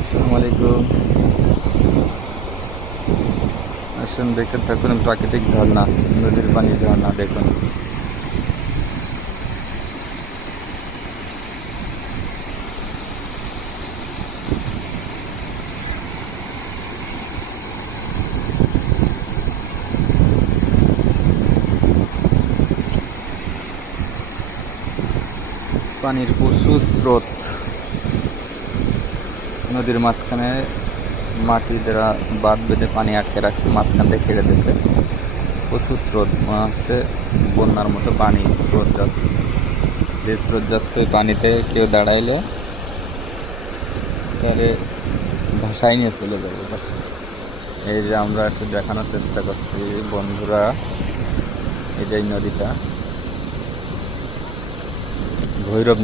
আসসালামু আলাইকুম। আসুন দেখতে থাকুন প্রাকৃতিক ঝর্ণা, নদীর পানির ঝর্ণা দেখুন। পানির প্রচুর স্রোত, নদীর মাঝখানে মাটি দ্বারা বাঁধ বেঁধে পানি আটকে রাখছে, মাঝখান থেকে ছেড়ে দিচ্ছে। প্রচুর স্রোত, মনে হচ্ছে বন্যার মতো পানি স্রোত যাচ্ছে। যে স্রোত যাচ্ছে ওই পানিতে কেউ দাঁড়াইলে তারে ভাসায় নিয়ে চলে যাবে কাছে। এই যে আমরা একটু দেখানোর চেষ্টা করছি বন্ধুরা, এই যে এই নদীটা ভৈরব